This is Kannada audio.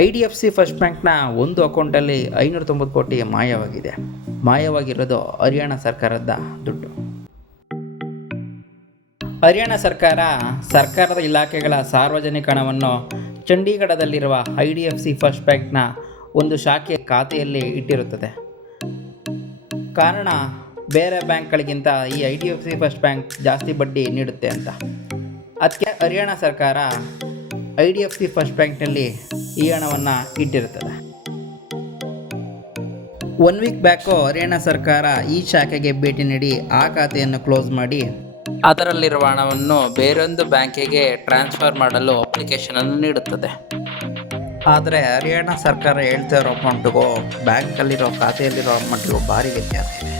IDFC ಫಸ್ಟ್ ಬ್ಯಾಂಕ್ನ ಒಂದು ಅಕೌಂಟಲ್ಲಿ 590 ಕೋಟಿ ಮಾಯವಾಗಿದೆ. ಮಾಯವಾಗಿರೋದು ಹರಿಯಾಣ ಸರ್ಕಾರದ ದುಡ್ಡು. ಹರಿಯಾಣ ಸರ್ಕಾರದ ಇಲಾಖೆಗಳ ಸಾರ್ವಜನಿಕ ಹಣವನ್ನು ಚಂಡೀಗಢದಲ್ಲಿರುವ IDFC ಫಸ್ಟ್ ಬ್ಯಾಂಕ್ನ ಒಂದು ಶಾಖೆಯ ಖಾತೆಯಲ್ಲಿ ಇಟ್ಟಿರುತ್ತದೆ. ಕಾರಣ, ಬೇರೆ ಬ್ಯಾಂಕ್ಗಳಿಗಿಂತ ಈ IDFC ಫಸ್ಟ್ ಬ್ಯಾಂಕ್ ಜಾಸ್ತಿ ಬಡ್ಡಿ ನೀಡುತ್ತೆ ಅಂತ. ಅದಕ್ಕೆ ಹರಿಯಾಣ ಸರ್ಕಾರ IDFC ಫಸ್ಟ್ ಬ್ಯಾಂಕ್ನಲ್ಲಿ ಈ ಹಣವನ್ನು ಇಟ್ಟಿರುತ್ತದೆ. 1 ವೀಕ್ ಬ್ಯಾಕು ಹರಿಯಾಣ ಸರ್ಕಾರ ಈ ಶಾಖೆಗೆ ಭೇಟಿ ನೀಡಿ ಆ ಖಾತೆಯನ್ನು ಕ್ಲೋಸ್ ಮಾಡಿ ಅದರಲ್ಲಿರುವ ಹಣವನ್ನು ಬೇರೊಂದು ಬ್ಯಾಂಕಿಗೆ ಟ್ರಾನ್ಸ್ಫರ್ ಮಾಡಲು ಅಪ್ಲಿಕೇಶನನ್ನು ನೀಡುತ್ತದೆ. ಆದರೆ ಹರಿಯಾಣ ಸರ್ಕಾರ ಹೇಳ್ತಾ ಇರೋ ಅಮೌಂಟ್ಗೂ ಬ್ಯಾಂಕಲ್ಲಿರೋ ಖಾತೆಯಲ್ಲಿರೋ ಅಮೌಂಟ್ಗೂ ಭಾರಿ ವ್ಯತ್ಯಾಸ ಇದೆ.